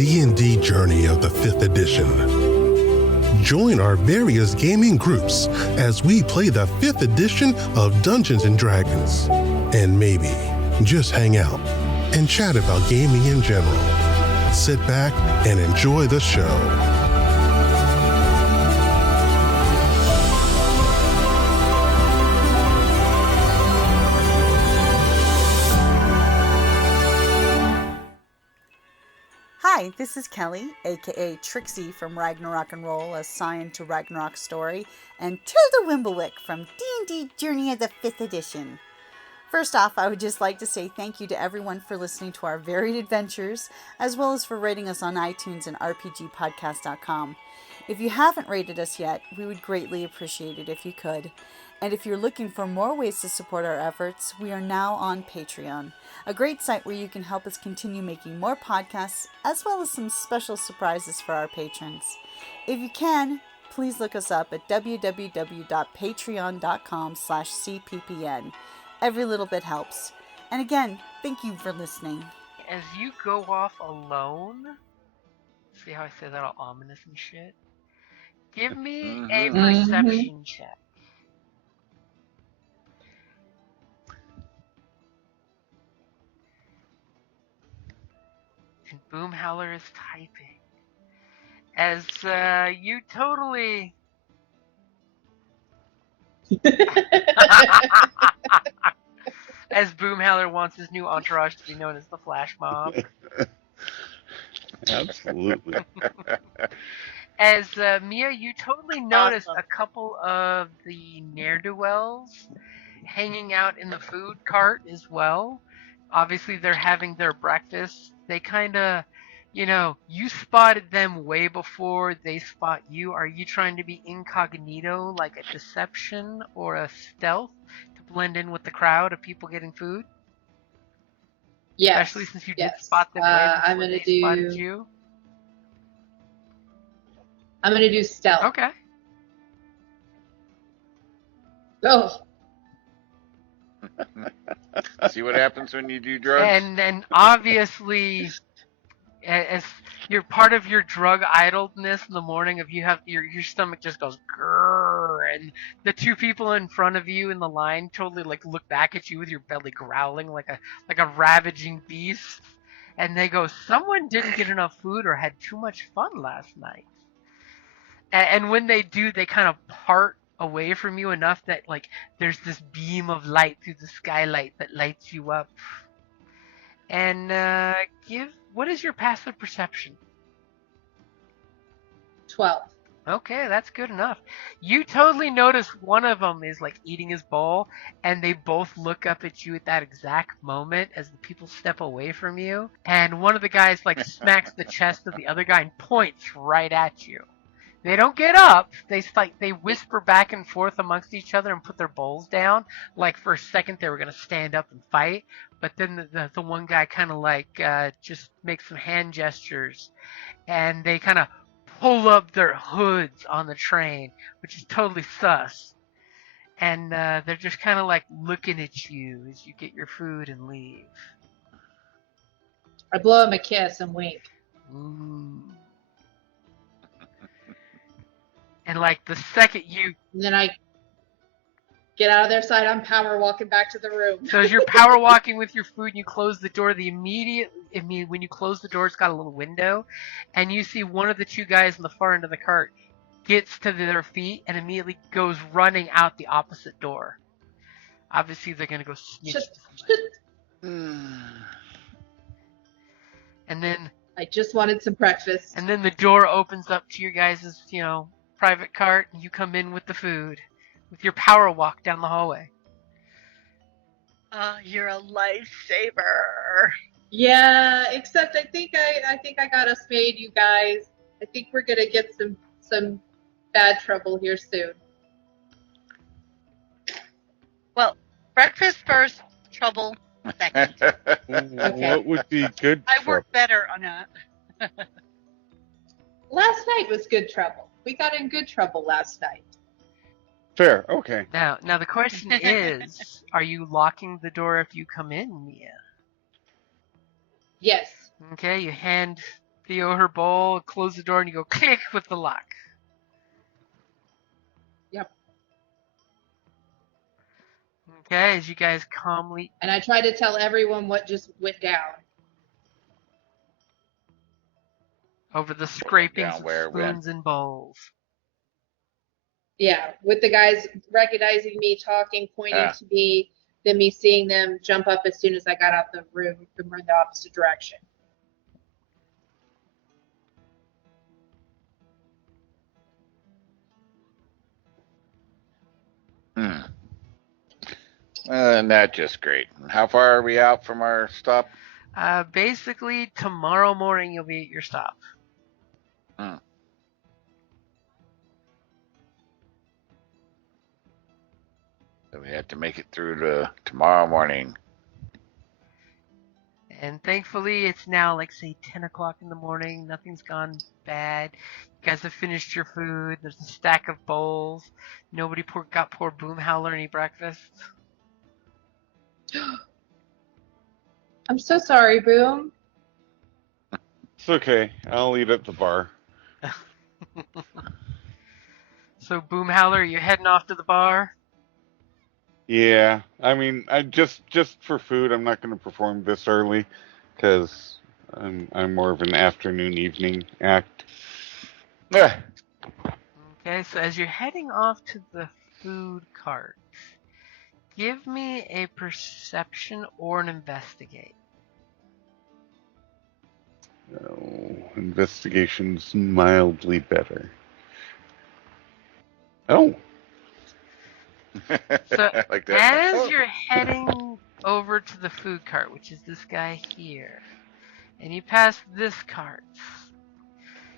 D&D journey of the 5th edition. Join our various gaming groups as we play the 5th edition of Dungeons & Dragons. And maybe just hang out and chat about gaming in general. Sit back and enjoy the show. Hi, this is Kelly, aka Trixie from Ragnarok and Roll, assigned to Ragnarok Story, and Tilda Wimblewick from D&D Journey of the 5th Edition. First off, I would just like to say thank you to everyone for listening to our varied adventures, as well as for rating us on iTunes and RPGpodcast.com. If you haven't rated us yet, we would greatly appreciate it if you could. And if you're looking for more ways to support our efforts, we are now on Patreon, a great site where you can help us continue making more podcasts, as well as some special surprises for our patrons. If you can, please look us up at www.patreon.com/cppn. Every little bit helps. And again, thank you for listening. As you go off alone, see how I say that all ominous and shit? Give me a perception check. And Boomhowler is typing. As you totally... As Boomhowler wants his new entourage to be known as the Flash Mob. Absolutely. As Mia, you totally notice a couple of the ne'er-do-wells hanging out in the food cart as well. Obviously, they're having their breakfast. They kind of, you spotted them way before they spot you. Are you trying to be incognito, like a deception or a stealth, to blend in with the crowd of people getting food? Yes. Especially since you did spot them way before they spotted you. I'm going to do stealth. Okay. Oh. See what happens when you do drugs? And then obviously, as you're part of your drug idleness in the morning, if you have your stomach just goes grrr, and the two people in front of you in the line totally look back at you with your belly growling like a ravaging beast, and they go, "Someone didn't get enough food or had too much fun last night." And when they do, they kind of part away from you enough that there's this beam of light through the skylight that lights you up. And what is your passive perception? 12. Okay, that's good enough. You totally notice one of them is eating his bowl, and they both look up at you at that exact moment as the people step away from you. And one of the guys smacks the chest of the other guy and points right at you. They don't get up. They whisper back and forth amongst each other and put their bowls down. For a second, they were gonna stand up and fight, but then the one guy kind of just makes some hand gestures, and they kind of pull up their hoods on the train, which is totally sus. And they're just kind of looking at you as you get your food and leave. I blow him a kiss and wink. Ooh. And the second you... And then I get out of their sight, I'm power walking back to the room. So as you're power walking with your food and you close the door, when you close the door, it's got a little window, and you see one of the two guys in the far end of the cart gets to their feet and immediately goes running out the opposite door. Obviously, they're going to go snitch to somebody. And then... I just wanted some breakfast. And then the door opens up to your guys' private cart, and you come in with the food, with your power walk down the hallway. You're a lifesaver. Yeah, except I think I got us made, you guys. I think we're gonna get some bad trouble here soon. Well, breakfast first, trouble second. What would be good I trouble? work better on that. Last night was good trouble. We got in good trouble last night. Fair, okay. Now the question is, are you locking the door if you come in, Mia? Yes. Okay, you hand Theo her bowl, close the door, and you go click with the lock. Yep. Okay, as you guys calmly And I try to tell everyone what just went down. over the scrapings down of where, when? spoons and bowls. Yeah, with the guys recognizing me, talking, pointing Ah. to me, then me seeing them jump up as soon as I got out the room and run the opposite direction. And that's just great. How far are we out from our stop? Basically, tomorrow morning you'll be at your stop. So we have to make it through to tomorrow morning. And thankfully, it's now like, say, 10 o'clock in the morning. Nothing's gone bad. You guys have finished your food. There's a stack of bowls. Nobody got poor Boomhowler any breakfast. I'm so sorry, Boom. It's okay. I'll eat at the bar. So, Boomhowler, you heading off to the bar? Yeah, I mean, I just for food, I'm not going to perform this early because I'm more of an afternoon evening act. Ah. Okay, so as you're heading off to the food cart, give me a perception or an investigate. Oh, investigation's mildly better. Oh. So Like that. as Oh. you're heading over to the food cart, which is this guy here, and you pass this cart,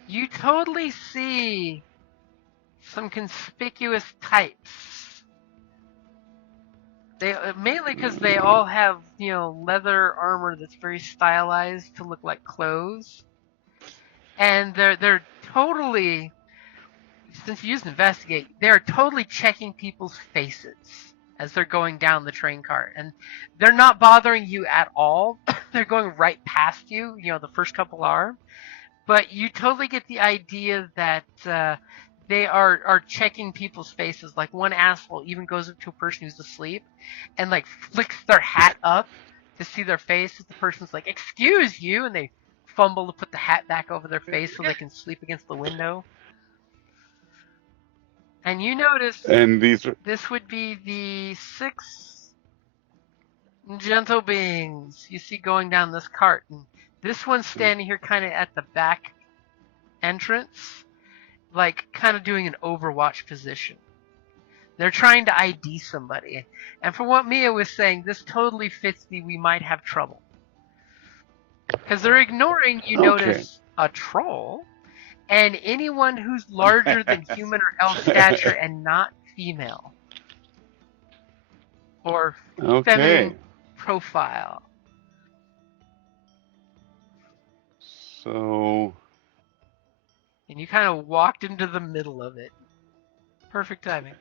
you totally see some conspicuous types. They mainly because they all have, leather armor that's very stylized to look like clothes, and they're totally, since you used investigate, they're totally checking people's faces as they're going down the train cart, and they're not bothering you at all. They're going right past you. The first couple are, but you totally get the idea that they are checking people's faces. Like one asshole even goes up to a person who's asleep and like flicks their hat up to see their face. The person's like, "Excuse you," and they fumble to put the hat back over their face so they can sleep against the window. And you notice And these are this would be the 6 gentle beings you see going down this cart. And this one's standing here kind of at the back entrance, like kind of doing an overwatch position. They're trying to ID somebody. And from what Mia was saying, this totally fits the we might have trouble. Because they're ignoring, you notice, a troll and anyone who's larger than human or elf stature and not female. Or feminine profile. So. And you kind of walked into the middle of it. Perfect timing.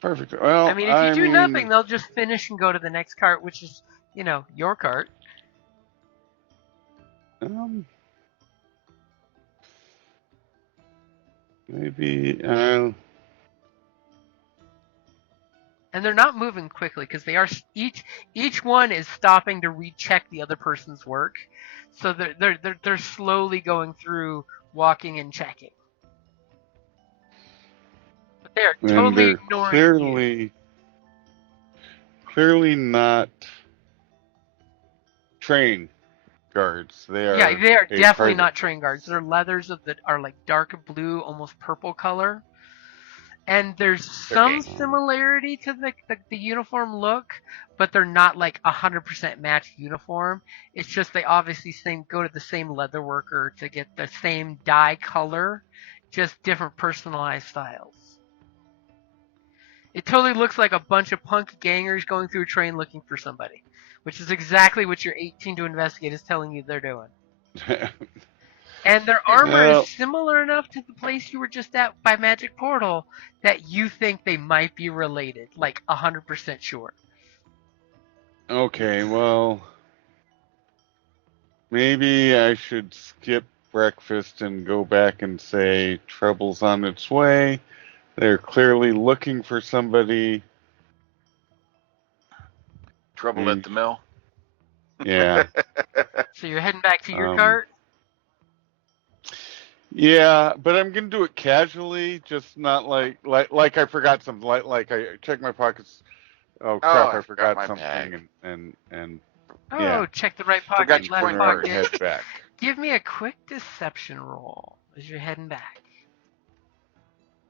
Perfect. Well, I mean, if you do nothing, they'll just finish and go to the next cart, which is, your cart. Maybe. And they're not moving quickly because they are each one is stopping to recheck the other person's work, so they're slowly going through, walking and checking. But they are totally ignoring you. Clearly not train guards. They are definitely not train guards. Their leathers are like dark blue, almost purple color. And there's some similarity to the uniform look, but they're not like 100% matched uniform. It's just they obviously go to the same leather worker to get the same dye color, just different personalized styles. It totally looks like a bunch of punk gangers going through a train looking for somebody, which is exactly what your 18 to investigate is telling you they're doing. And their armor is similar enough to the place you were just at by Magic Portal that you think they might be related, like 100% sure. Okay, well, maybe I should skip breakfast and go back and say trouble's on its way. They're clearly looking for somebody. Trouble Mm, at the mill. yeah. So you're heading back to your Um, cart? yeah, but I'm gonna do it casually, just not like I forgot something. Like I checked my pockets. Oh Oh, crap! I I forgot forgot my something, bag. and Oh, yeah, check the right Forgot pocket, your left turn coin around and purse. pocket. head back. Give me a quick deception roll as you're heading back.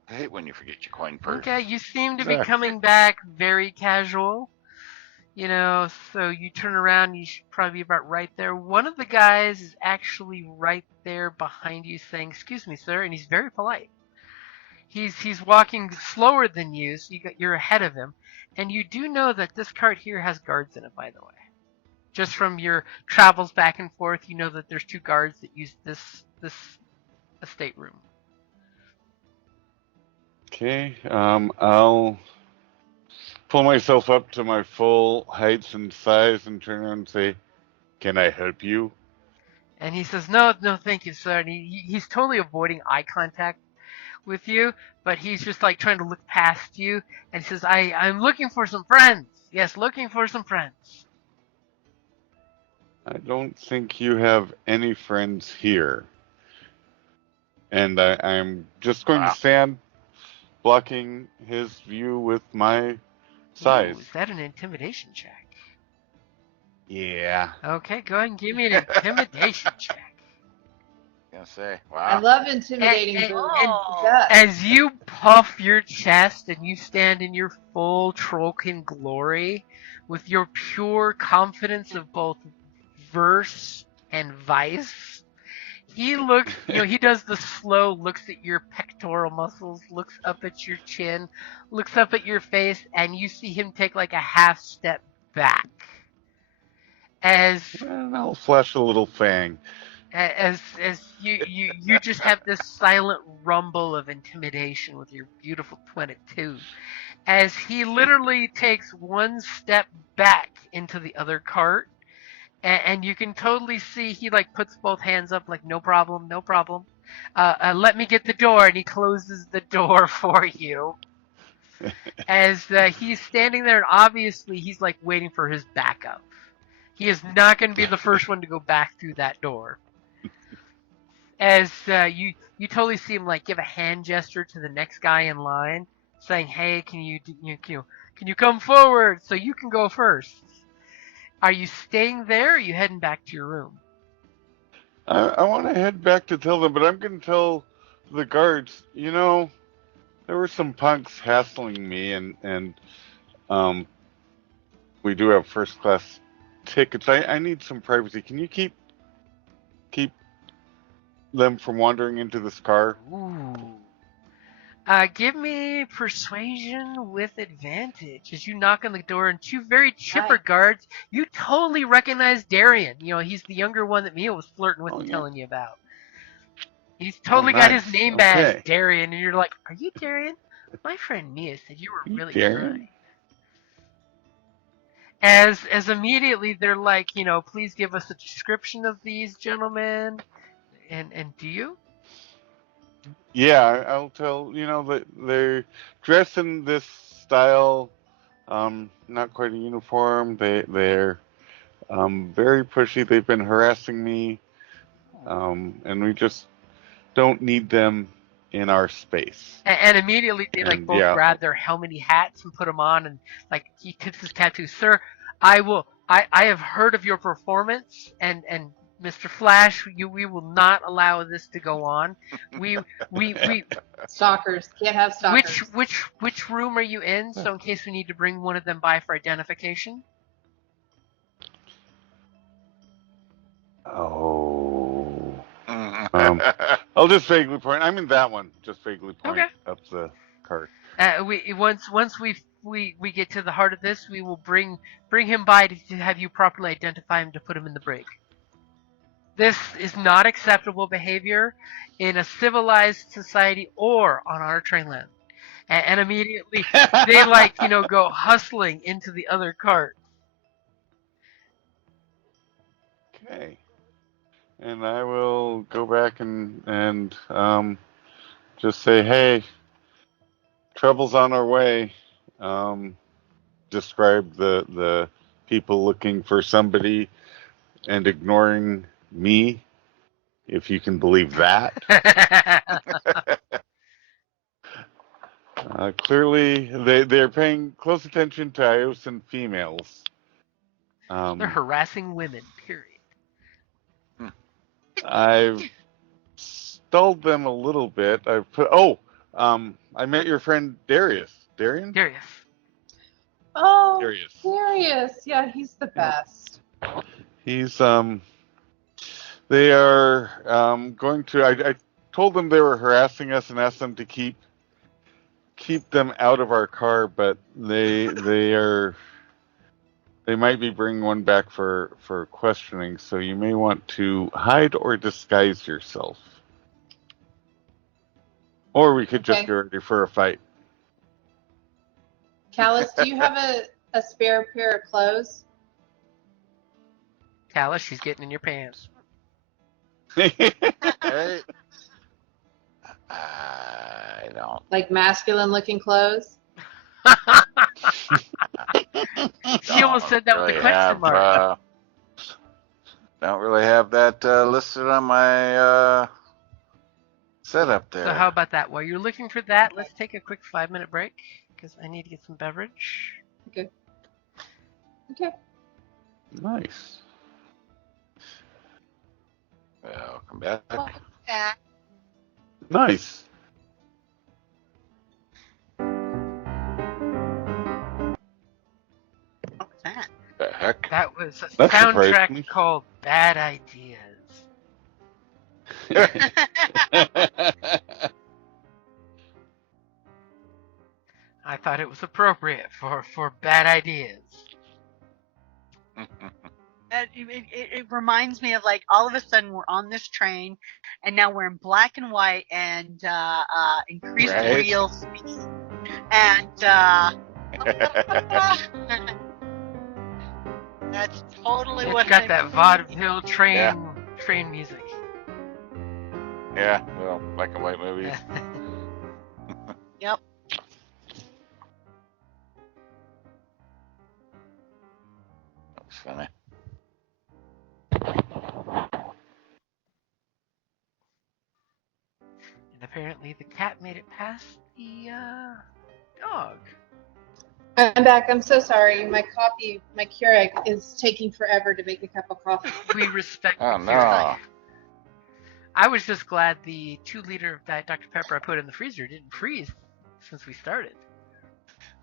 I hate when you forget your coin purse. Okay, you seem to be coming back very casual. You know, so you turn around, you should probably be about right there. One of the guys is actually right there behind you saying, "Excuse me, sir," and he's very polite. He's walking slower than you, so you're ahead of him. And you do know that this cart here has guards in it, by the way. Just from your travels back and forth, you know that there's 2 guards that use this estate room. Okay, I'll pull myself up to my full heights and size and turn around and say, "Can I help you?" And he says, "No, no, thank you, sir." And he's totally avoiding eye contact with you, but he's just like trying to look past you. And he says, I'm looking for some friends. Yes, looking for some friends." I don't think you have any friends here. And I'm just going to Wow. stand blocking his view with my size. Ooh, is that an intimidation check? Yeah. Okay, go ahead and give me an intimidation check. Gonna say, I wow. love intimidating And- boots. Oh. Yes. As you puff your chest and you stand in your full trollkin glory with your pure confidence of both verse and vice, he looks, he does the slow, looks at your pectoral muscles, looks up at your chin, looks up at your face, and you see him take like a half step back. As And I'll flash a little fang. you just have this silent rumble of intimidation with your beautiful 22, as he literally takes one step back into the other cart, and you can totally see he like puts both hands up like, no problem, no problem, let me get the door, and he closes the door for you. As he's standing there, and obviously he's like waiting for his backup. He is not going to be the first one to go back through that door. As you totally see him like give a hand gesture to the next guy in line, saying, "Hey, can you come forward so you can go first?" Are you staying there, or are you heading back to your room? I want to head back to tell them, but I'm going to tell the guards, there were some punks hassling me, and we do have first class tickets. I need some privacy. Can you keep them from wandering into this car? Ooh. Give me persuasion with advantage as you knock on the door, and 2 very chipper Nice. guards. You totally recognize Darian. He's the younger one that Mia was flirting with Oh, and yeah. telling you about. He's totally got his Nice. name badge, Okay. Darian, and you're like, "Are you Darian? My friend Mia said you were really Darian? good." As immediately they're like, "Please give us a description of these gentlemen." And do you? Yeah, I'll tell, that they're dressed in this style, not quite a uniform. They're very pushy. They've been harassing me, and we just don't need them in our space. And immediately they like And both yeah, grab their helmety hats and put them on, and like he tips his tattoo. "Sir, I have heard of your performance, and Mr. Flash, we will not allow this to go on. We Stalkers. Can't have stalkers. which room are you in? So in case we need to bring one of them by for identification." oh, I'll just vaguely point. I'm in that one. Just vaguely point Okay. up the cart. Once we get to the heart of this, we will bring him by to have you properly identify him to put him in the brig. This is not acceptable behavior in a civilized society or on our train land. And immediately they go hustling into the other cart. Okay. and I will go back and just say, hey, trouble's on our way. Describe the people looking for somebody and ignoring me, if you can believe that. Clearly, they're paying close attention to Iosan females. They're harassing women, period. I've stalled them a little bit. I met your friend Darius. Darian? Darius. Oh, Darius. Darius. Yeah, he's the best. He's they are going to. I told them they were harassing us and asked them to keep them out of our car, but they might be bringing one back for questioning. So you may want to hide or disguise yourself, or we could just Okay. get ready for a fight. Callus, do you have a spare pair of clothes? Callus, she's getting in your pants. Hey. I don't. Like masculine looking clothes? She almost said that with a question mark. Don't really have that listed on my setup there. So how about that? While you're looking for that, let's take a quick 5-minute break because I need to get some beverage. Okay. Nice. Welcome back. Nice. What was that? The heck? That was a That surprised me. soundtrack called Bad Ideas. I thought it was appropriate for bad ideas. It reminds me of like all of a sudden we're on this train, and now we're in black and white and increased Right. wheel speed, and that's totally It's what got I that vaudeville train music. Yeah, well, black and white movies. Yep. That was funny. And apparently the cat made it past the dog. I'm back. I'm so sorry. My Keurig is taking forever to make a cup of coffee. We respect Oh, the no. Keurig. I was just glad the 2-liter of Diet Dr. Pepper I put in the freezer didn't freeze since we started.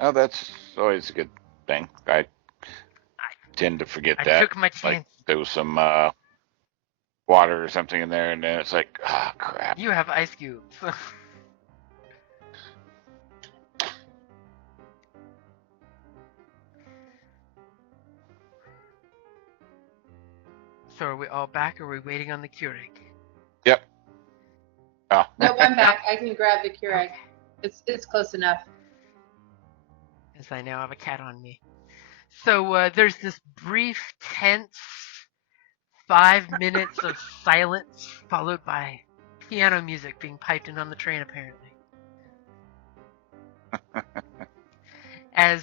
Oh, that's always a good thing. I tend to forget I that. took my chance. Like there was some water or something in there, and then it's like, ah, crap. You have ice cubes. So are we all back, or are we waiting on the Keurig? Yep. Oh. Nope, I'm back. I can grab the Keurig. It's close enough. As I now have a cat on me. So there's this brief, tense 5 minutes of silence, followed by piano music being piped in on the train, apparently. As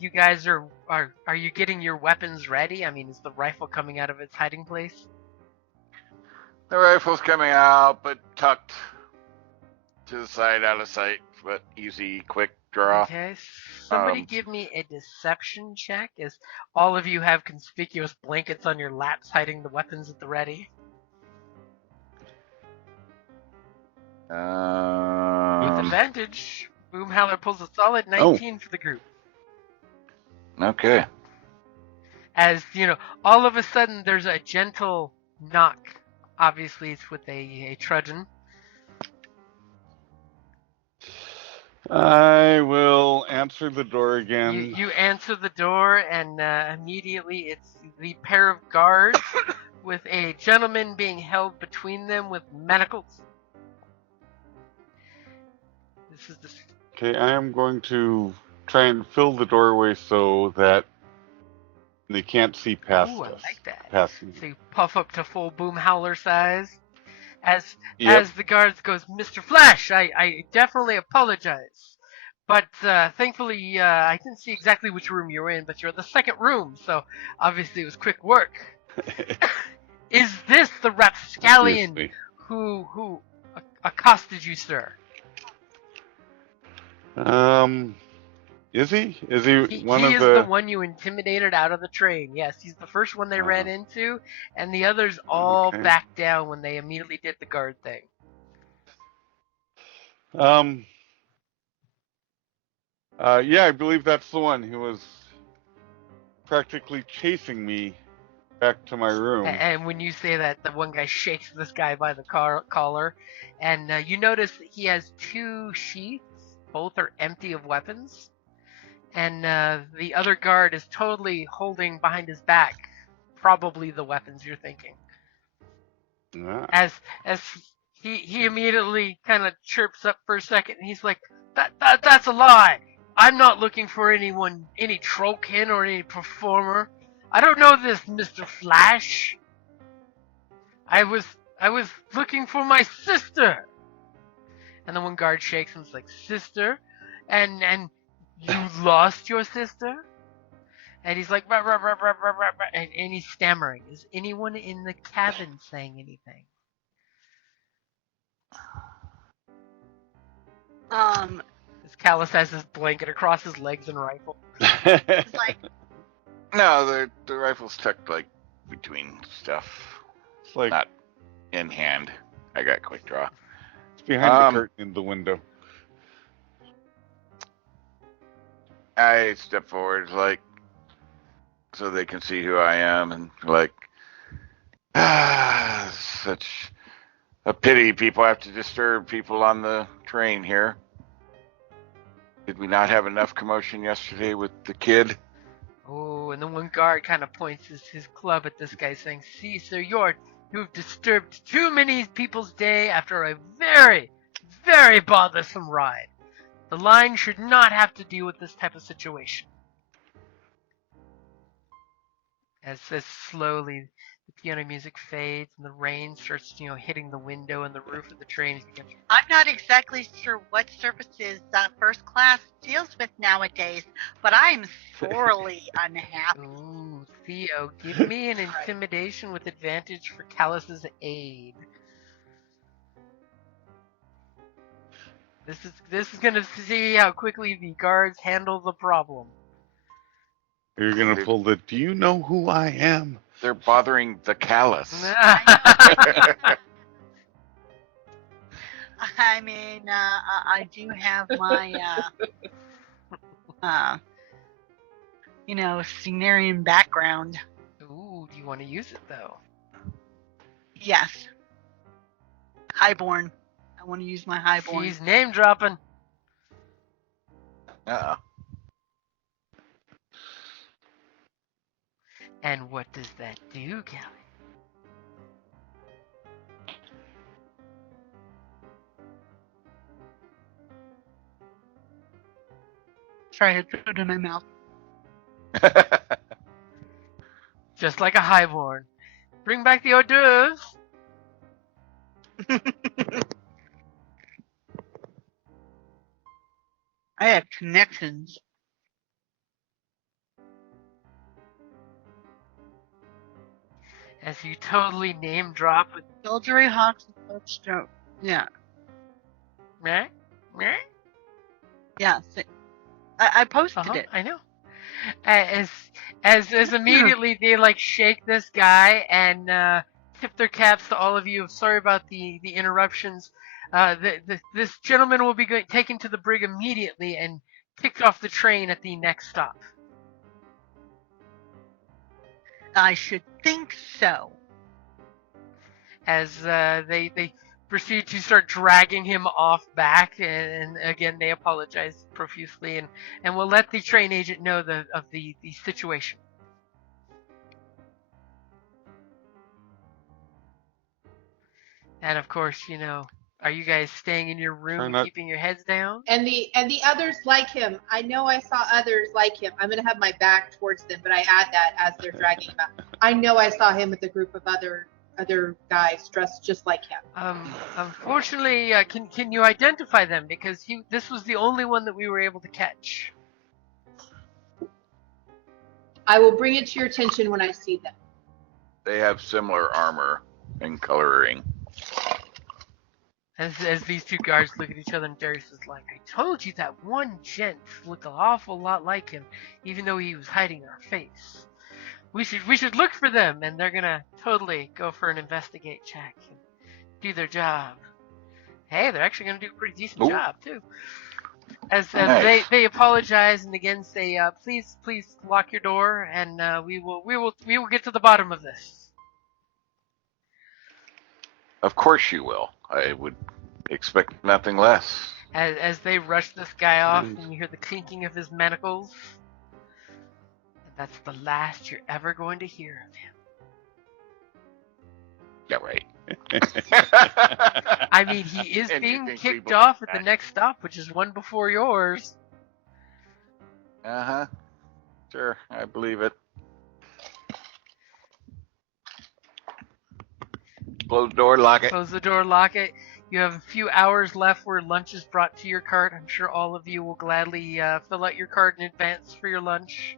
you guys are you getting your weapons ready? I mean, is the rifle coming out of its hiding place? The rifle's coming out, but tucked to the side, out of sight, but easy, quick draw. Okay, somebody give me a deception check, as all of you have conspicuous blankets on your laps hiding the weapons at the ready. With advantage, Boomhowler pulls a solid 19 for the group. Okay. As, all of a sudden there's a gentle knock. Obviously it's with a trudgeon. I will answer the door again. You answer the door, and immediately it's the pair of guards with a gentleman being held between them with manacles. This is the... Okay, I am going to try and fill the doorway so that They can't see past Ooh, I us. like that. Past me. So you puff up to full boom howler size. As Yep. the guards goes, Mr. Flash, I definitely apologize. But thankfully, I didn't see exactly which room you're in, but you're in the second room, so obviously it was quick work. Is this the rapscallion Seriously. who accosted you, sir? Is he? Is he He one of is the one you intimidated out of the train. Yes, he's the first one they ran into, and the others all Okay. backed down when they immediately did the guard thing. Yeah, I believe that's the one who was practically chasing me back to my room. And when you say that, the one guy shakes this guy by the collar, and you notice that he has two sheaths. Both are empty of weapons, and the other guard is totally holding behind his back, probably the weapons you're thinking. Ah. As he immediately kind of chirps up for a second, and he's like, that's a lie. I'm not looking for any trollkin or any performer. I don't know this Mr. Flash. I was looking for my sister. And the one guard shakes him, like, sister? And you lost your sister? And he's like, rah, rah, rah, rah, rah, rah, and he's stammering. Is anyone in the cabin saying anything? This Callus has his blanket across his legs and rifle. It's like, No, the rifle's tucked like between stuff. It's like Not in hand. I got quick draw. it's behind the curtain in the window. I step forward, like, so they can see who I am, and like, such a pity people have to disturb people on the train here. Did we not have enough commotion yesterday with the kid? Oh, and the one guard kind of points his club at this guy, saying, "See, sir, you've disturbed too many people's day after a very, very bothersome ride. The line should not have to deal with this type of situation." As slowly the piano music fades and the rain starts, hitting the window and the roof of the train. I'm not exactly sure what services first class deals with nowadays, but I'm sorely unhappy. Ooh, Theo, give me an intimidation with advantage for Callus's aid. This is gonna see how quickly the guards handle the problem. You're gonna pull the. Do you know who I am? They're bothering the callus. I mean, I do have my, Cenarian background. Ooh, do you want to use it though? Yes. Highborn. I want to use my highborn. She's name dropping. Uh-oh. And what does that do, Callie? Sorry, I threw it in my mouth. Just like a highborn. Bring back the hors d'oeuvres. I have connections. As you totally name drop with Soldiery Hawks and Bloodstone. Yeah. meh, meh. Yeah. I posted it. I know. As immediately they shake this guy and tip their caps to all of you. Sorry about the interruptions. This gentleman will be taken to the brig immediately and kicked off the train at the next stop. I should think so. As they proceed to start dragging him off back, and again they apologize profusely, and will let the train agent know of the situation. And of course, Are you guys staying in your room Try and not- keeping your heads down? And the others like him. I know I saw others like him. I'm gonna have my back towards them, but I add that as they're dragging him out. I know I saw him with a group of other guys dressed just like him. Unfortunately, can you identify them? Because this was the only one that we were able to catch. I will bring it to your attention when I see them. They have similar armor and coloring. As these two guards look at each other, and Darius is like, I told you that one gent looked an awful lot like him, even though he was hiding our face. We should look for them, and they're gonna totally go for an investigate check and do their job. Hey, they're actually gonna do a pretty decent Ooh. job too. As Nice. they apologize and again say, please lock your door, and we will get to the bottom of this. Of course you will. I would expect nothing less. As they rush this guy off, and you hear the clinking of his manacles. And that's the last you're ever going to hear of him. Yeah, right. I mean, he is And you being think kicked people- off at the next stop, which is one before yours. Uh-huh. Sure, I believe it. Close the door, lock it. Close the door, lock it. You have a few hours left where lunch is brought to your cart. I'm sure all of you will gladly fill out your cart in advance for your lunch.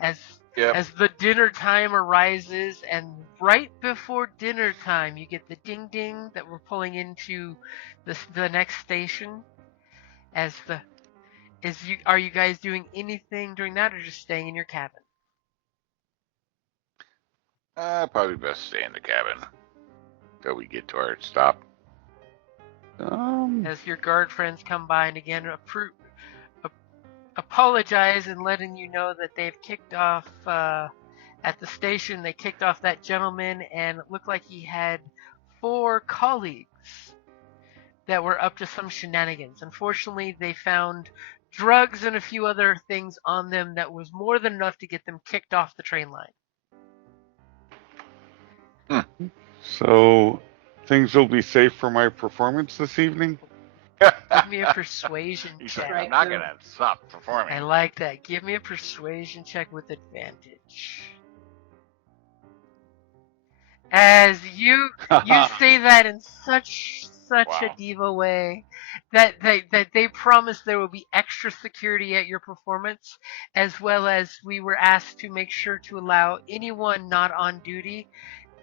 As the dinner time arises, and right before dinner time, you get the ding ding that we're pulling into the next station. Are you guys doing anything during that, or just staying in your cabin? Probably best stay in the cabin till we get to our stop. As your guard friends come by and again apologize and letting you know that they've kicked off at the station. They kicked off that gentleman, and it looked like he had 4 colleagues that were up to some shenanigans. Unfortunately, they found drugs and a few other things on them that was more than enough to get them kicked off the train line. So, things will be safe for my performance this evening? Give me a persuasion He said, check. I'm not gonna stop performing. I like that. Give me a persuasion check with advantage. As you say that in such Wow. a diva way that they promise there will be extra security at your performance, as well as we were asked to make sure to allow anyone not on duty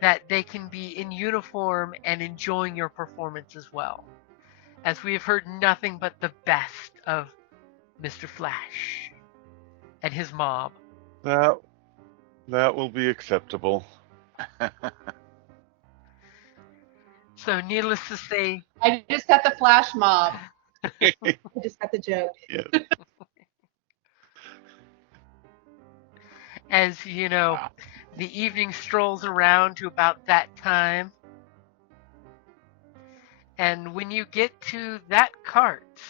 that they can be in uniform and enjoying your performance as well. As we have heard nothing but the best of Mr. Flash and his mob. That will be acceptable. So needless to say, I just got the flash mob. I just got the joke. Yes. as you know, Wow. the evening strolls around to about that time. And when you get to that cart,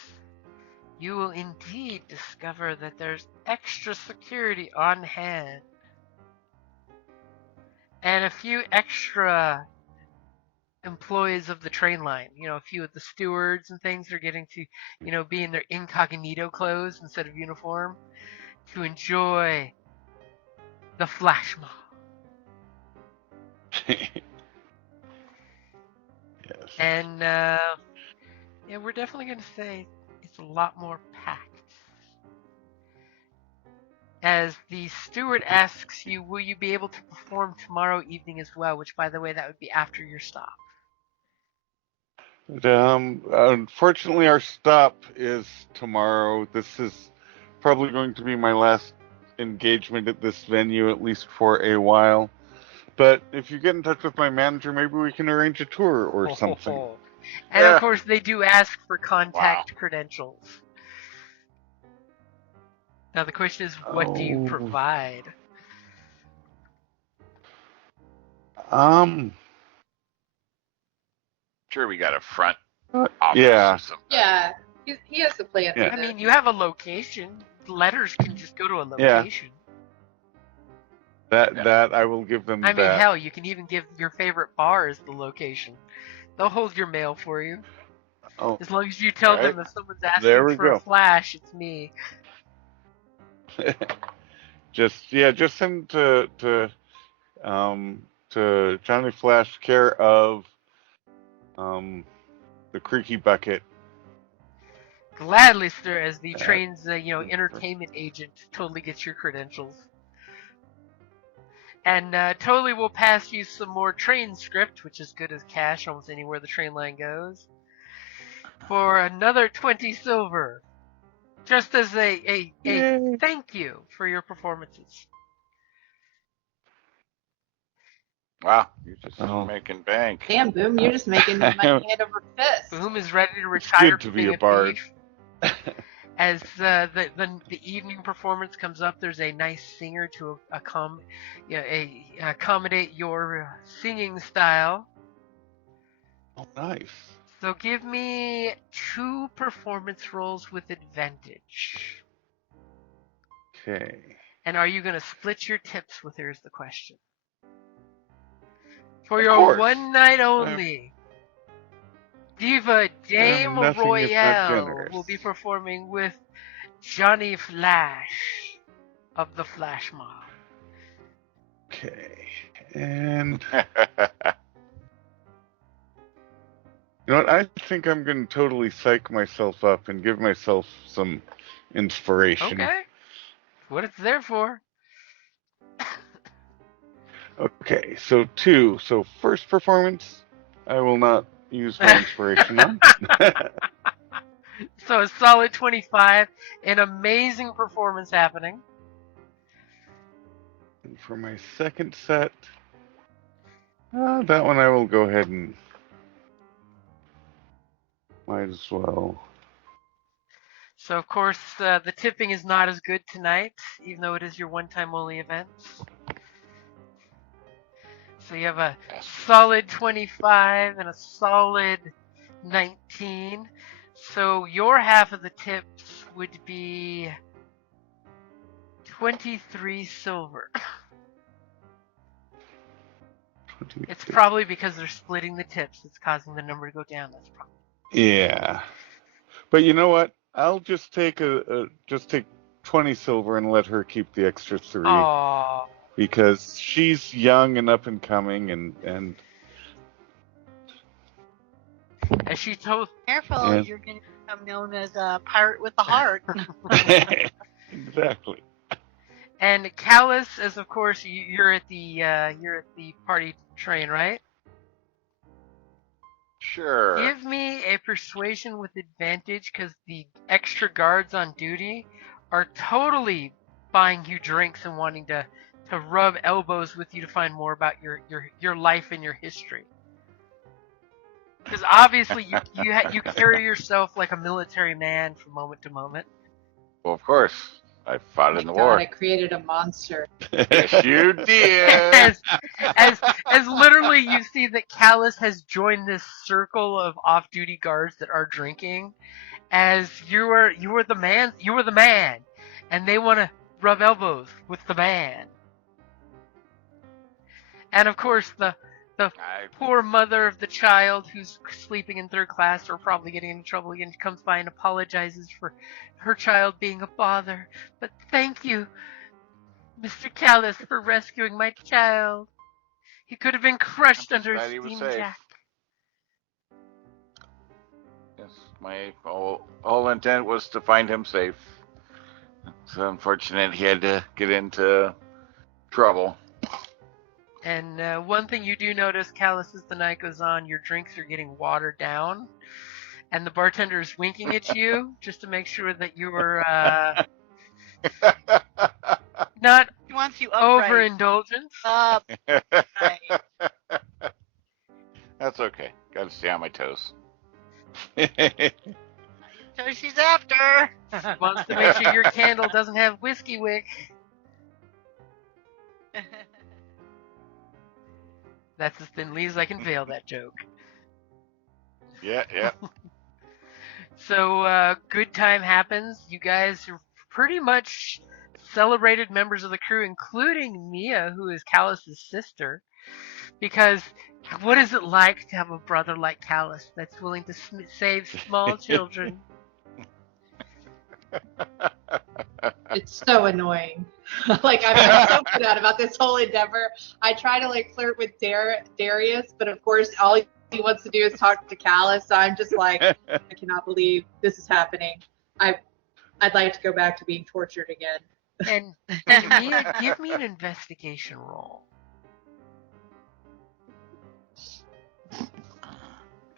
you will indeed discover that there's extra security on hand. And a few extra employees of the train line. You know, a few of the stewards and things are getting to, be in their incognito clothes instead of uniform to enjoy the flash mob. Yes. And, we're definitely going to say it's a lot more packed. As the steward asks you, will you be able to perform tomorrow evening as well? Which, by the way, that would be after your stop. Unfortunately, our stop is tomorrow. This is probably going to be my last engagement at this venue, at least for a while. But if you get in touch with my manager, maybe we can arrange a tour or something. And of course, they do ask for contact credentials. Now the question is, what do you provide? Sure, we got a front Uh, office yeah. or something. Yeah, he has to plan for Yeah. I this. mean, you have a location. Letters can just go to a location. That I will give them I mean, that. hell, you can even give your favorite bar as the location. They'll hold your mail for you. Oh, As long as you tell Right. them if someone's asking There we for a go. flash, it's me. just send to Johnny Flash, care of the Creaky Bucket. Gladly, sir, as the train's entertainment agent totally gets your credentials. And totally will pass you some more train script, which is good as cash almost anywhere the train line goes, for another 20 silver. Just as a Yay. thank you for your performances. Wow, you're just Oh. making bank. Damn, Boom, you're just making money hand over fist. Boom is ready to retire Good to from be being a bard. thief. As the evening performance comes up, there's a nice singer to accommodate your singing style. Oh, nice. So give me 2 performance rolls with advantage. Okay. And are you going to split your tips with her is the question. For Of your course. one night only, Diva Dame nothing if not Royale generous. will be performing with Johnny Flash of the Flash Mob. Okay. And you know what? I think I'm going to totally psych myself up and give myself some inspiration. Okay. What it's there for. Okay, so 2. So first performance, I will not use my inspiration on. So a solid 25. An amazing performance happening. And for my second set, that one I will go ahead and might as well. So of course the tipping is not as good tonight, even though it is your one-time only event. So you have a solid 25 and a solid 19. So your half of the tips would be 23 silver. It's probably because they're splitting the tips that's causing the number to go down. That's probably. Yeah, but you know what? I'll just take take 20 silver and let her keep the extra 3. Aww. Because she's young and up and coming, and As she told. Careful, Yeah. you're going to become known as a pirate with a heart. exactly. And Callus, as of course you're at the party train, right? Sure. Give me a persuasion with advantage, because the extra guards on duty are totally buying you drinks and wanting to rub elbows with you to find more about your life and your history. Because obviously you carry yourself like a military man from moment to moment. Well, of course. I fought in the God, war. I created a monster. Yes, you did. as literally you see that Callus has joined this circle of off-duty guards that are drinking, as you were the man, and they want to rub elbows with the man. And of course the poor mother of the child who's sleeping in 3rd class or probably getting into trouble again comes by and apologizes for her child being a bother. But thank you, Mr. Callus, for rescuing my child. He could have been crushed under a glad he was steam safe. jack. Yes, my whole intent was to find him safe. It's unfortunate he had to get into trouble. And one thing you do notice, Callus, as the night goes on, your drinks are getting watered down. And the bartender is winking at you just to make sure that you were not He wants you upright. overindulgent. Upright. That's okay. Got to stay on my toes. So she's after. Wants to make sure your candle doesn't have whiskey wick. That's as thinly as I can veil that joke. Yeah. So good time happens. You guys are pretty much celebrated members of the crew, including Mia, who is Callus's sister. Because what is it like to have a brother like Callus that's willing to save small children? It's so annoying. Like I'm so put out about this whole endeavor. I try to like flirt with Darius, but of course all he wants to do is talk to Callus. So I'm just like, I cannot believe this is happening. I'd like to go back to being tortured again. And give me an investigation roll.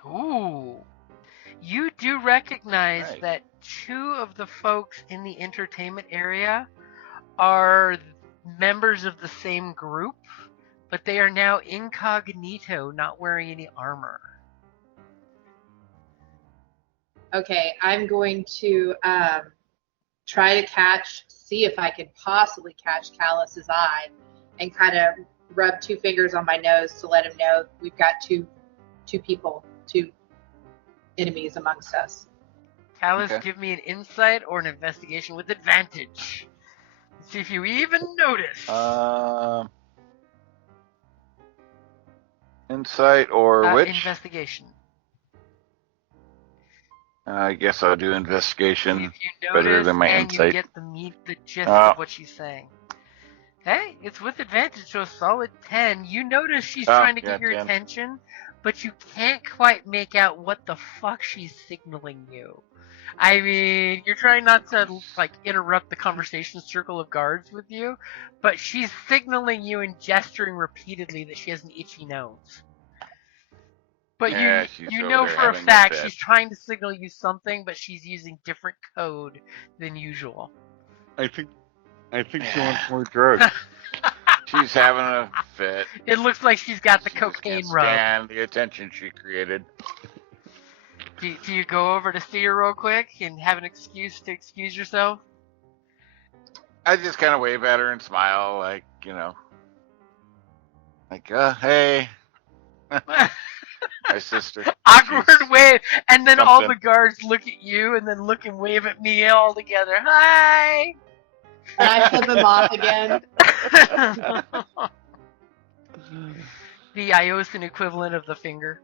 Ooh. You do recognize Nice. that two of the folks in the entertainment area are members of the same group, but they are now incognito, not wearing any armor. Okay, I'm going to try to see if I can possibly catch Callus's eye, and kind of rub 2 fingers on my nose to let him know we've got two enemies amongst us. Callus, Okay. give me an insight or an investigation with advantage. Let's see if you even notice. Insight or which? Investigation. I guess I'll do investigation. If you better notice than my and insight. you get the gist of what she's saying. Hey, it's with advantage, so a solid 10. You notice she's trying to get your 10. attention, but you can't quite make out what the fuck she's signaling you. I mean, you're trying not to like interrupt the conversation circle of guards with you, but she's signaling you and gesturing repeatedly that she has an itchy nose. But Yeah, you know for a fact she's trying to signal you something, but she's using different code than usual. I think she wants more drugs. She's having a fit. It looks like she's got the She just cocaine can't rub. stand the attention she created. Do you go over to see her real quick and have an excuse to excuse yourself? I just kind of wave at her and smile, like, hey, my sister. Awkward wave, and then all something. the guards look at you and then look and wave at me all together. Hi! And I flip him off again. The Iosan equivalent of the finger.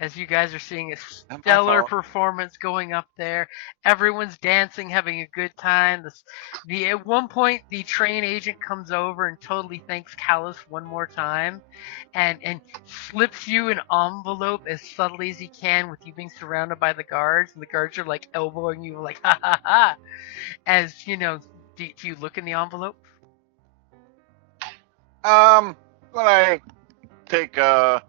As you guys are seeing a stellar performance going up there, everyone's dancing, having a good time. At one point, the train agent comes over and totally thanks Callus one more time, and slips you an envelope as subtly as he can, with you being surrounded by the guards, and the guards are like elbowing you, like ha ha ha. As do you look in the envelope? When I take a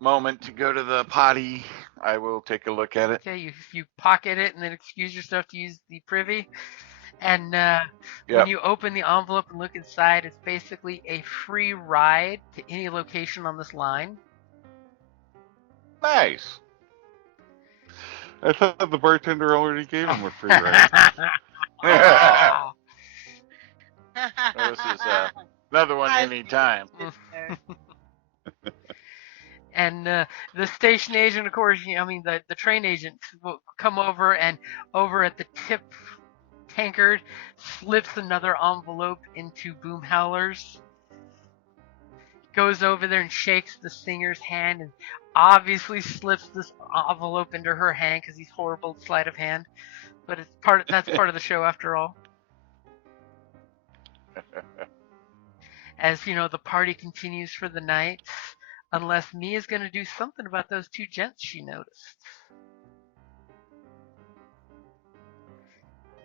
moment to go to the potty, I will take a look at it. Okay, you pocket it and then excuse yourself to use the privy. And when you open the envelope and look inside, it's basically a free ride to any location on this line. Nice. I thought the bartender already gave him a free ride. Oh. This is another one anytime. And the station agent, of course, the train agent will come over, and over at the tip tankard slips another envelope into Boomhowler's. Goes over there and shakes the singer's hand, and obviously slips this envelope into her hand because he's horrible sleight of hand. But that's part of the show after all. As the party continues for the night. Unless Mia's going to do something about those 2 gents she noticed.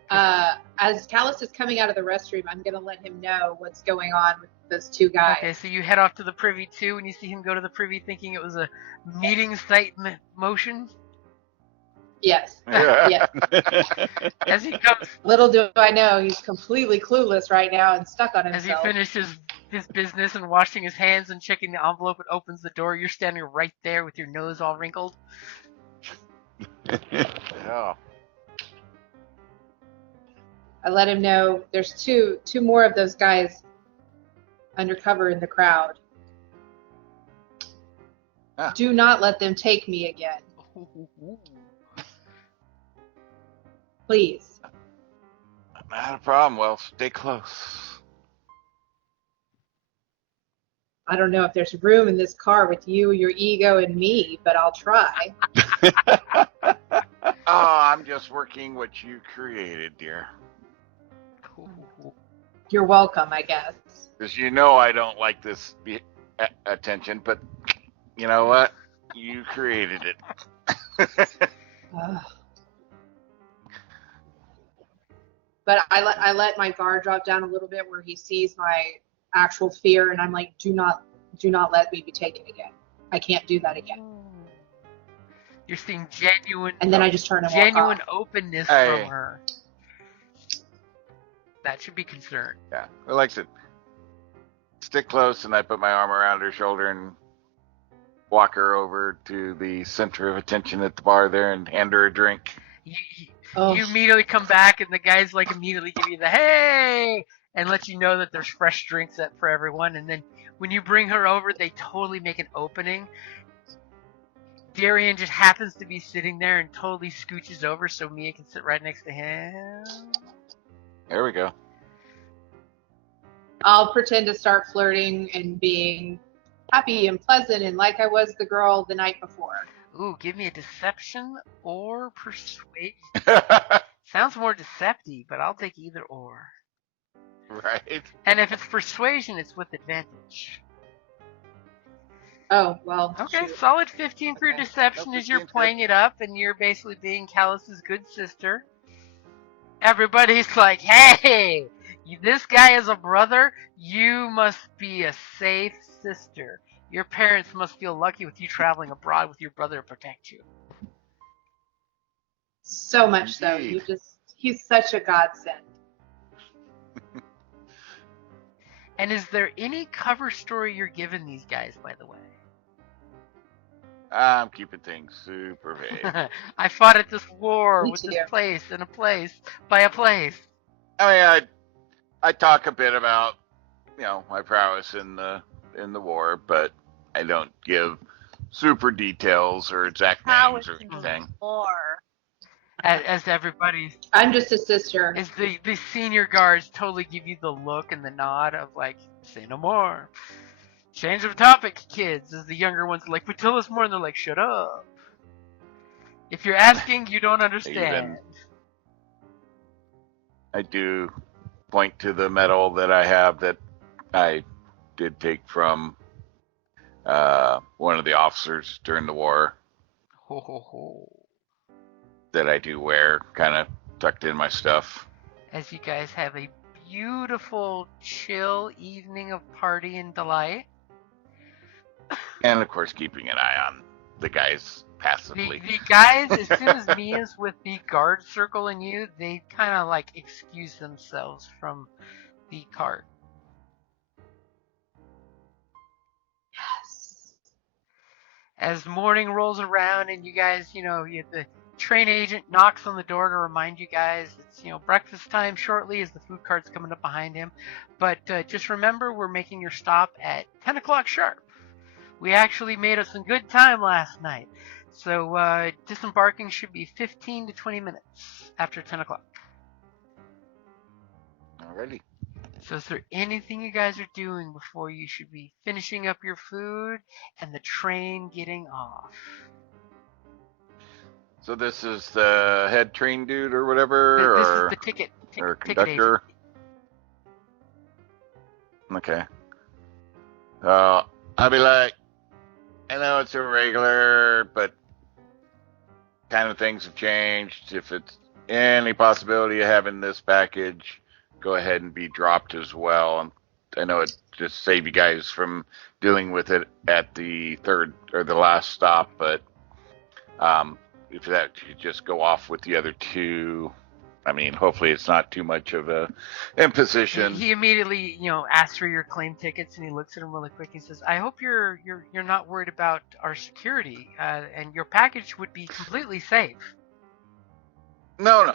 As Callus is coming out of the restroom, I'm going to let him know what's going on with those 2 guys. Okay, so you head off to the privy too, and you see him go to the privy thinking it was a meeting site motion? Yes. Yes. As he comes... Little do I know, he's completely clueless right now and stuck on himself. As he finishes his business and washing his hands and checking the envelope and opens the door, you're standing right there with your nose all wrinkled. Yeah. I let him know there's two more of those guys undercover in the crowd. Ah. Do not let them take me again. Please. Not a problem. Well, stay close. I don't know if there's room in this car with you, your ego, and me, but I'll try. Oh, I'm just working what you created, dear. You're welcome, I guess. Because you know I don't like this attention, but you know what? You created it. Ugh. But I let my guard drop down a little bit where he sees my actual fear, and I'm like, do not let me be taken again. I can't do that again. You're seeing genuine, And then I just turn and walk genuine off. openness Hey. from her. That should be concerned. Yeah, well, like I said, stick close, and I put my arm around her shoulder and walk her over to the center of attention at the bar there and hand her a drink. You immediately come back, and the guys like immediately give you the hey and let you know that there's fresh drinks up for everyone. And then when you bring her over, they totally make an opening. Darian just happens to be sitting there and totally scooches over so Mia can sit right next to him. There we go. I'll pretend to start flirting and being happy and pleasant and like I was the girl the night before. Ooh, give me a deception or persuasion. Sounds more deceptive, but I'll take either or. Right. And if it's persuasion, it's with advantage. Oh, well. Okay, shoot. solid 15 for Okay. deception No, as you're 15's playing it up, and you're basically being Callus's good sister. Everybody's like, hey, this guy is a brother. You must be a safe sister. Your parents must feel lucky with you traveling abroad with your brother to protect you. So much so. Indeed. He's such a godsend. And is there any cover story you're giving these guys, by the way? I'm keeping things super vague. I fought at this war Me with too. this place in a place by a place. I mean, I talk a bit about, my prowess in the war, but I don't give super details or exact How names is or in anything. war? As everybody, I'm just a sister. as the senior guards totally give you the look and the nod of like, say no more. Change of topic, kids. As the younger ones are like, but tell us more, and they're like, shut up. If you're asking, you don't understand. I do point to the medal that I have that I did take from one of the officers during the war Ho ho ho. that I do wear, kind of tucked in my stuff. As you guys have a beautiful, chill evening of party and delight. And of course, keeping an eye on the guys passively. The guys, as soon as Mia's with the guard circle and you, they kind of like excuse themselves from the cart. Yes. As morning rolls around and you guys, the train agent knocks on the door to remind you guys it's, breakfast time shortly as the food cart's coming up behind him. But just remember, we're making your stop at 10 o'clock sharp. We actually made us some good time last night. So disembarking should be 15 to 20 minutes after 10 o'clock. Alrighty. So is there anything you guys are doing before you should be finishing up your food and the train getting off? So this is the head train dude or whatever, This or is the ticket agent. conductor. Okay. I'll be like, I know it's irregular, but kind of things have changed. If it's any possibility of having this package, go ahead and be dropped as well. And I know it just save you guys from dealing with it at the third or the last stop, but if that could just go off with the other two, I mean, hopefully it's not too much of a imposition. He immediately, asks for your claim tickets, and he looks at them really quick. He says, "I hope you're not worried about our security, and your package would be completely safe." No.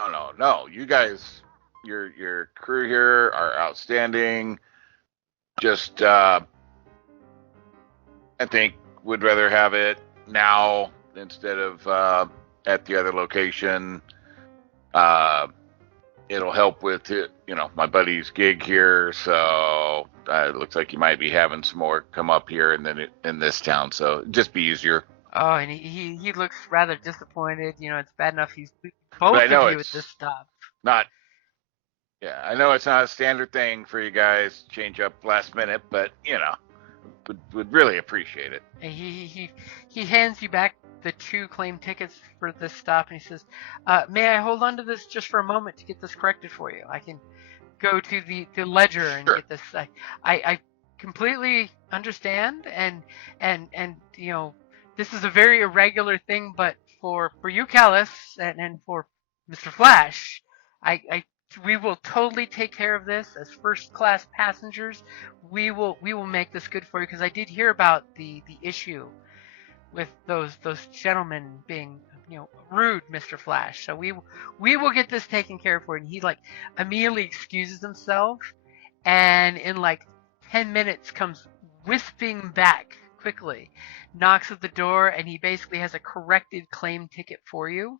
You guys, your crew here are outstanding. Just, I think would rather have it now instead of at the other location. It'll help with my buddy's gig here. So it looks like you might be having some more come up here in this town. So it'd just be easier. Oh, and he looks rather disappointed. It's bad enough he's But I both know of you at this it's stop. not. Yeah, I know it's not a standard thing for you guys to change up last minute, but would really appreciate it. And he hands you back the 2 claim tickets for this stop, and he says, "May I hold on to this just for a moment to get this corrected for you? I can go to the ledger and Sure. get this. I completely understand, and this is a very irregular thing, but for you, Callus, and for Mr. Flash, we will totally take care of this as first class passengers. We will make this good for you, because I did hear about the issue with those gentlemen being rude, Mr. Flash. So we will get this taken care of for you." And he immediately excuses himself, and in 10 minutes comes wisping back quickly, knocks at the door, and he basically has a corrected claim ticket for you.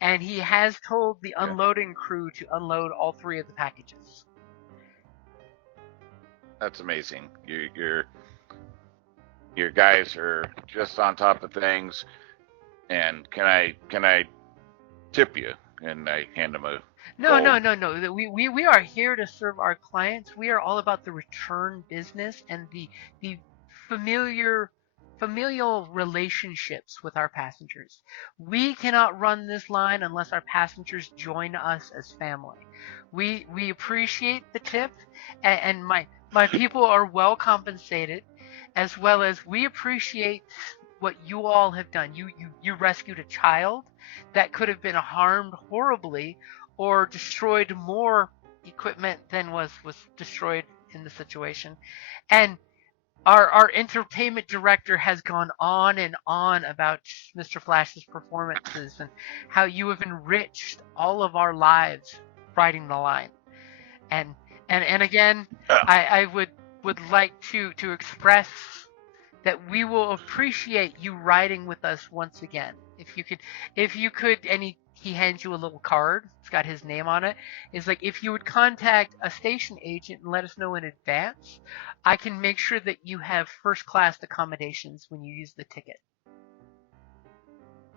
And he has told the unloading crew to unload all 3 of the packages. That's amazing. Your guys are just on top of things. And can I tip you? And I hand him a No. gold. We are here to serve our clients. We are all about the return business and the familial relationships with our passengers. We cannot run this line unless our passengers join us as family. We appreciate the tip, and my people are well compensated, as well as we appreciate what you all have done. You rescued a child that could have been harmed horribly or destroyed more equipment than was destroyed in the situation. And our entertainment director has gone on and on about Mr. Flash's performances and how you have enriched all of our lives riding the line. And again, I would like to express that we will appreciate you riding with us once again. If you could, and he hands you a little card. It's got his name on it. It's if you would contact a station agent and let us know in advance, I can make sure that you have first class accommodations when you use the ticket.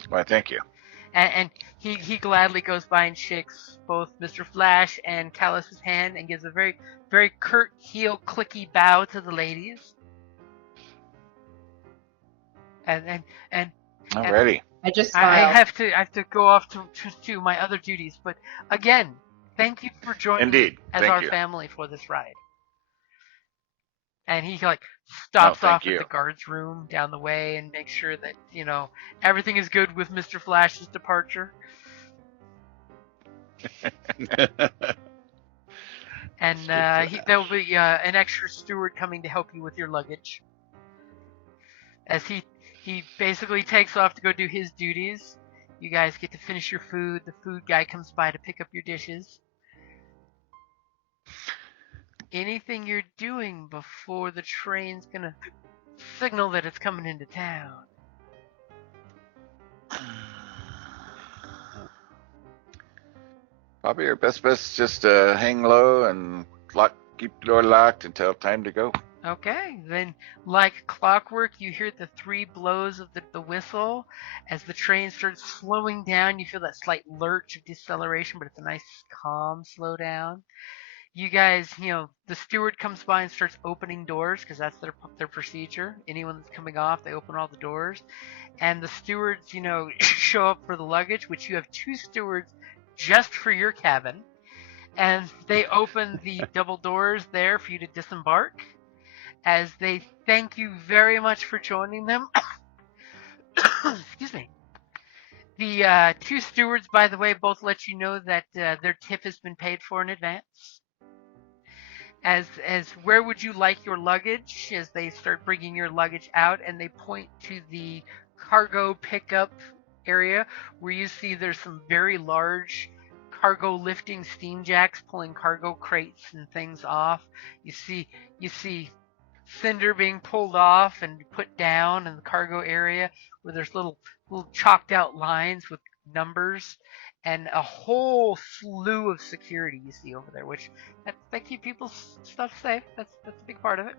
Why, thank you. And he gladly goes by and shakes both Mr. Flash and Callus's hand and gives a very, very curt heel clicky bow to the ladies. And Alrighty. I just I smiled. have to go off to my other duties, but again, thank you for joining Indeed. as Thank our you. family for this ride. And he stops thank off you. at the guards room down the way and makes sure that everything is good with Mr. Flash's departure. And there will be an extra steward coming to help you with your luggage. As he basically takes off to go do his duties. You guys get to finish your food. The food guy comes by to pick up your dishes. Anything you're doing before the train's gonna signal that it's coming into town? Probably your best bet is just hang low and keep the door locked until time to go. Okay, then like clockwork, you hear the 3 blows of the whistle. As the train starts slowing down, you feel that slight lurch of deceleration, but it's a nice, calm slow down. You guys, the steward comes by and starts opening doors, because that's their procedure. Anyone that's coming off, they open all the doors. And the stewards, show up for the luggage, which you have 2 stewards just for your cabin. And they open the double doors there for you to disembark, as they thank you very much for joining them. Excuse me. The 2 stewards, by the way, both let you know that their tip has been paid for in advance. As where would you like your luggage? As they start bringing your luggage out, and they point to the cargo pickup area, where you see there's some very large cargo lifting steam jacks pulling cargo crates and things off. You see cinder being pulled off and put down in the cargo area, where there's little chalked out lines with numbers and a whole slew of security you see over there, which they keep people's stuff safe. That's a big part of it.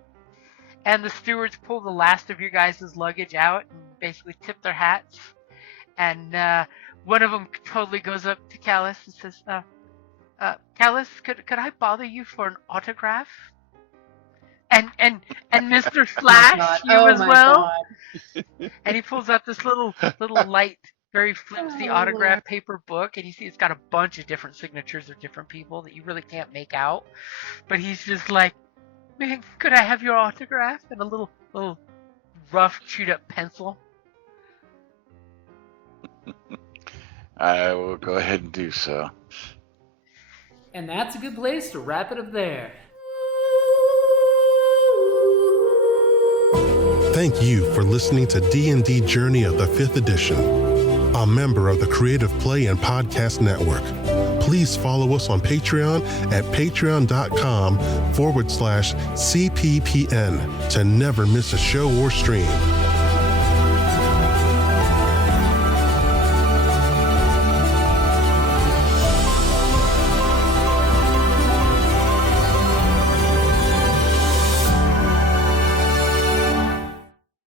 And the stewards pull the last of your guys' luggage out and basically tip their hats. And one of them totally goes up to Callus and says, Callus, could I bother you for an autograph? And Mr. Flash, as well. And he pulls out this little light, very flimsy autograph paper book, and you see it's got a bunch of different signatures of different people that you really can't make out. But he's just like, man, could I have your autograph? And a little rough, chewed up pencil. I will go ahead and do so. And that's a good place to wrap it up there. Thank you for listening to D&D Journey of the 5th Edition, a member of the Creative Play and Podcast Network. Please follow us on Patreon at patreon.com/CPPN to never miss a show or stream.